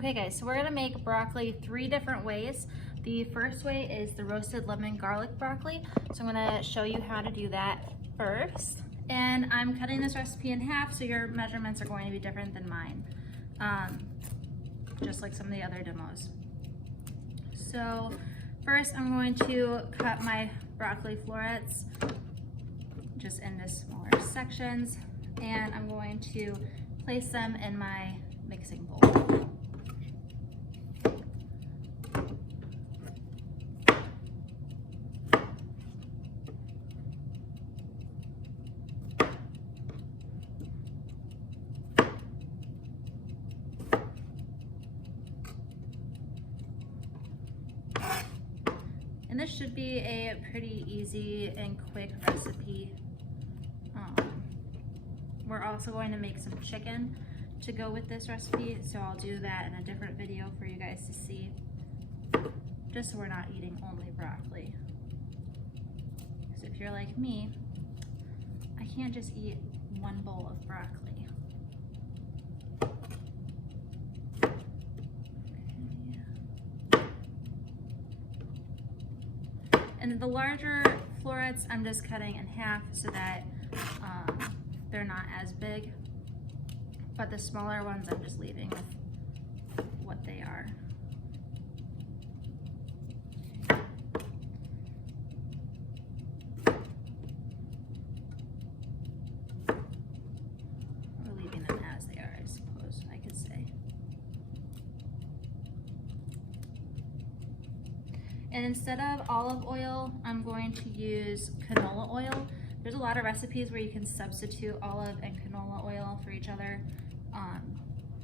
Okay guys, so we're gonna make broccoli 3 different ways. The first way is the roasted lemon garlic broccoli. So I'm gonna show you how to do that first. And I'm cutting this recipe in half, so your measurements are going to be different than mine. Just like some of the other demos. So first I'm going to cut my broccoli florets just into smaller sections, and I'm going to place them in my mixing bowl. And this should be a pretty easy and quick recipe. We're also going to make some chicken to go with this recipe, so I'll do that in a different video for you guys to see, just so we're not eating only broccoli. Because if you're like me, I can't just eat one bowl of broccoli. And the larger florets, I'm just cutting in half so that they're not as big. But the smaller ones, I'm just leaving with what they are. Or leaving them as they are, I suppose I could say. And instead of olive oil, I'm going to use canola oil. There's a lot of recipes where you can substitute olive and canola oil for each other.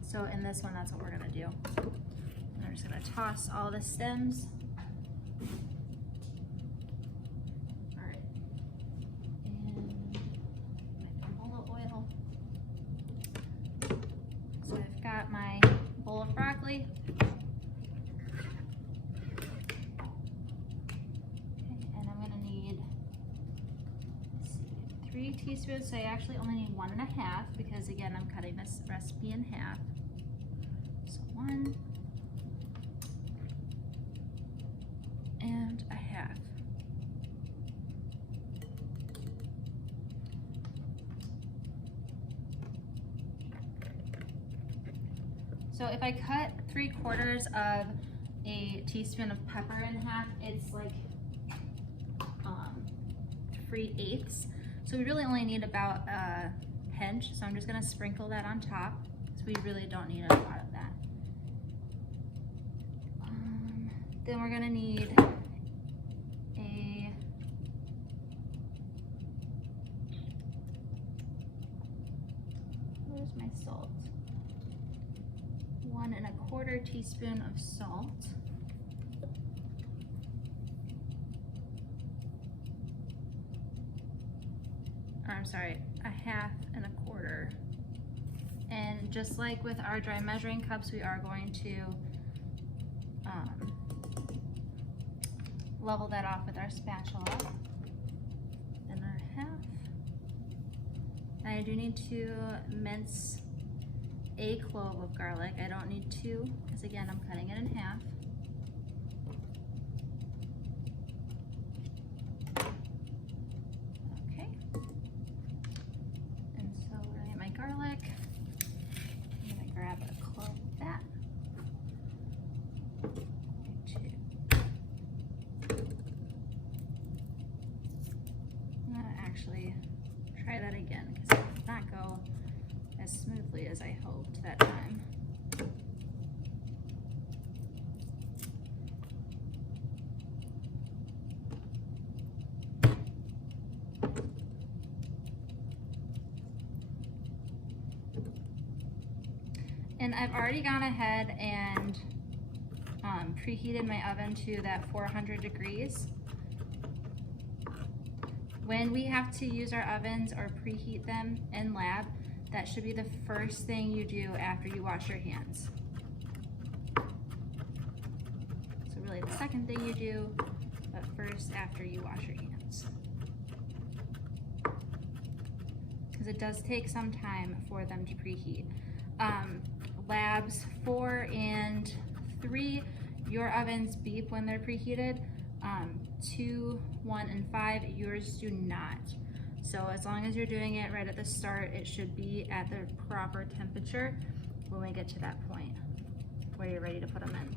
So in this one, that's what we're gonna do. And I'm just gonna toss all the stems. All right, and my canola oil. So I've got my bowl of broccoli. And I'm gonna need, let's see, 3 teaspoons. So I actually only need 1.5 because again, I'm cutting this recipe in half. So 1 and 1/2. So if I cut 3/4 of a teaspoon of pepper in half, it's like 3/8. So we really only need about a pinch. So I'm just gonna sprinkle that on top. So we really don't need a lot of that. Then we're gonna need where's my salt? 1 1/4 teaspoon of salt. Or I'm sorry, 1/2 1/4. And just like with our dry measuring cups, we are going to level that off with our spatula. And 1/2. And I do need to mince a clove of garlic. I don't need 2, because again, I'm cutting it in half. Okay. And so we're gonna get my garlic. I'm gonna grab a clove of that. 2. I'm gonna actually try that again because it did not go as smoothly as I hoped that time. And I've already gone ahead and preheated my oven to that 400 degrees. When we have to use our ovens or preheat them in lab, that should be the first thing you do after you wash your hands. So really the second thing you do, but first after you wash your hands. Because it does take some time for them to preheat. Labs 4 and 3, your ovens beep when they're preheated. 2, 1, and 5, yours do not. So as long as you're doing it right at the start, it should be at the proper temperature when we get to that point where you're ready to put them in.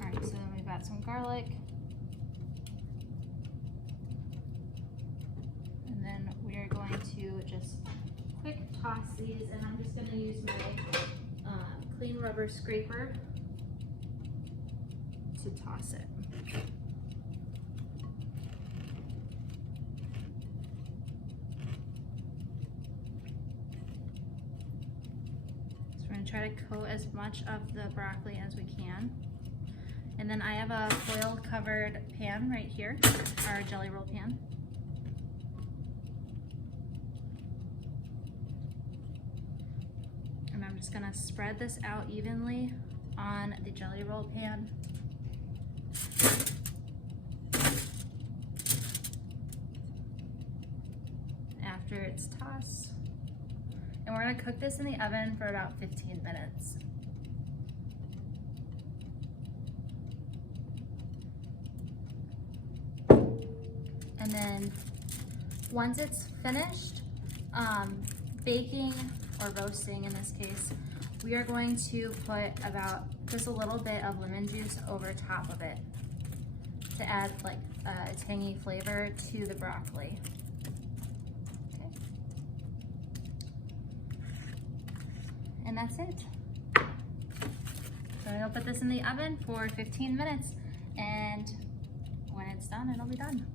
All right, so then we've got some garlic. And then we are going to just quick toss these, and I'm just gonna use my clean rubber scraper to toss it. So we're gonna try to coat as much of the broccoli as we can. And then I have a foil covered pan right here, our jelly roll pan. And I'm just gonna spread this out evenly on the jelly roll pan. After it's tossed. And we're gonna cook this in the oven for about 15 minutes. And then once it's finished baking or roasting in this case, we are going to put about just a little bit of lemon juice over top of it to add like a tangy flavor to the broccoli. Okay. And that's it. So I'll put this in the oven for 15 minutes, and when it's done, it'll be done.